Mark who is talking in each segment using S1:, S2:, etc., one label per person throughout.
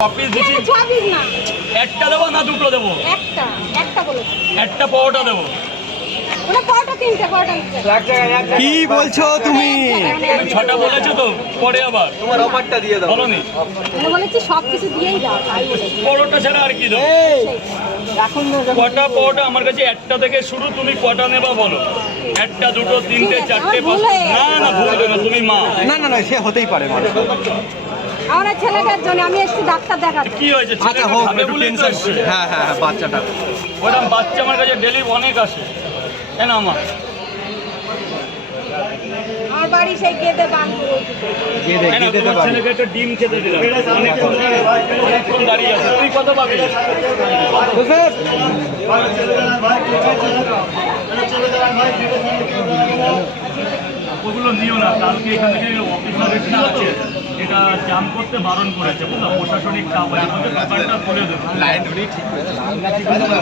S1: Office
S2: না।
S1: একটা দেবো না দুটো দেবো?
S2: একটা একটা বলেছি
S1: একটা পরোটা দেবো।
S3: কি বলছো তুমি?
S1: ছটা বলেছ তো পরে আবার।
S3: তোমার অফারটা দিয়ে দাও।
S1: বলো নি।
S2: বলেছি সব কিছু দিয়েই দাও
S1: পরোটা ছাড়া আর কি দেবো?
S3: এখন
S1: কটা পরোটা? আমার কাছে একটা থেকে শুরু তুমি কটা নেবা বলো? একটা দুটো তিনটে চারটে না না ভুল না তুমি মা।
S3: না না না সে হতেই পারে মানে
S2: আমার ছেলেটার জন্য আমি এসেছি ডাক্তার দেখাতে।
S1: কি হয়েছে?
S3: আচ্ছা হোক একটু টেনশন হ্যাঁ হ্যাঁ হ্যাঁ বাচ্চাটা।
S1: ওরকম বাচ্চা আমার কাছে ডেলি অনেক আসে। কেন আমার
S2: আমার বাড়ি সেই গেদে বাংলো
S3: গেদে গেদে
S1: তোমার ছেলেকে একটা ডিম খেতে দিলাম। অনেকক্ষণ অনেকক্ষণ দাঁড়িয়ে আছে। তুই কত পাবি? ওগুলো নিও না কালকে এখান থেকে অফিসার আছে। এটা জাম করতে বারণ করেছে বুঝলো? প্রশাসনিক চাপ আছে আমাদের তুলে দেবো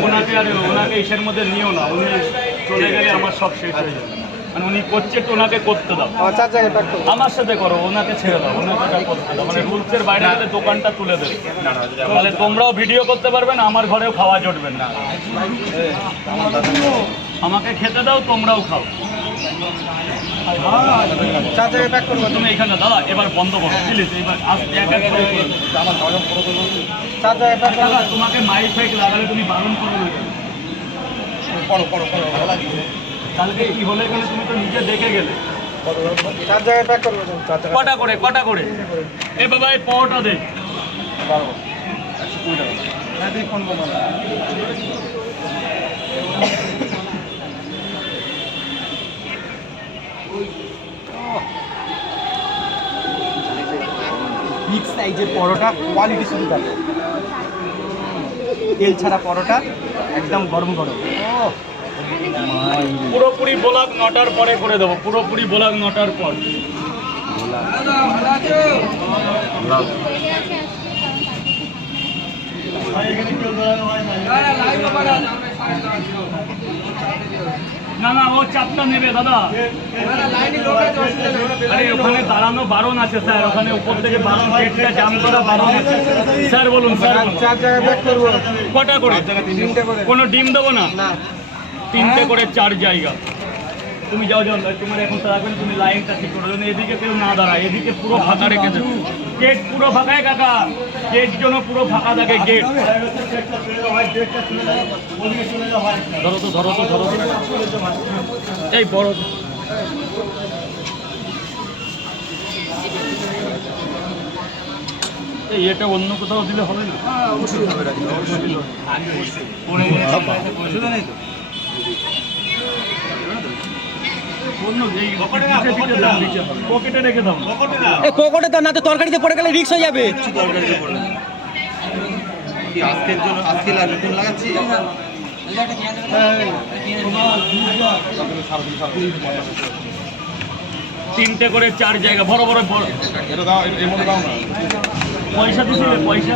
S1: ওনাকে আর ওনাকে ইসের মধ্যে নিও না উনি চলে গেলে আমার সব শেষ হয়ে যাবে। মানে উনি করছে তো ওনাকে করতে দাও।
S3: জায়গায় প্যাক করো।
S1: আমার সাথে করো ওনাকে ছেড়ে দাও ওনাকে করতে দাও। মানে রুলসের বাইরে গেলে দোকানটা তুলে দেবে। তাহলে তোমরাও ভিডিও করতে পারবে না আমার ঘরেও খাওয়া জটবে না। আমাকে খেতে দাও তোমরাও খাও।
S3: চার জায়গায় প্যাক করব
S1: তুমি এখানে দাদা এবার বন্ধ করো প্লিজ এবার আস্তে এক এক করে করে
S3: চার জায়গায় প্যাক
S1: দাদা তোমাকে মাইক ফাইক লাগালে তুমি বারণ করে দেবে কালকে কি হলে গেলে তুমি তো নিজে দেখে গেলে।
S3: চার জায়গায় প্যাক করব
S1: কটা করে কটা করে? এ বাবা এই পরোটা দে।
S3: ফোন করব বিগ সাইজের পরোটা কোয়ালিটি শুধু দেখো। তেল ছাড়া পরোটা একদম গরম গরম।
S1: পুরোপুরি ব্লক নটার পরে করে দেবো, পুরোপুরি ব্লক নটার পর। না না, ও চাপটা নেবে, দাদা। আরে ওখানে দাঁড়ানো বারণ আছে স্যার। ওখানে উপর থেকে বারণ গেটটা জাম করা বারণ আছে। স্যার বলুন স্যার
S3: চার জায়গায় প্যাক করব।
S1: কটা করে? কোনো ডিম দেবো না? তিনটে করে চার জায়গা। তুমি যাও যাও তোমার এখন রাখবেন তুমি লাইনটা ঠিক করে এদিকে কেউ না দাঁড়ায়। এদিকে পুরো ফাঁকা রেখে দেবে গেট পুরো ফাঁকায় কাকা। গেট জন্য পুরো ফাঁকা থাকে গেট ধরো তো ধরো তো ধরো তো। এই বড় এটা অন্য কোথাও দিলে হবে না। পকেটে দাও
S3: তো না। তো তরকারিতে পড়ে গেলে রিক্স হয়ে যাবে।
S4: আজকের জন্য আজকে নতুন লাগাচ্ছি?
S1: তিনটে করে চার জায়গা বড় বড় পয়সা দিচ্ছে পয়সা।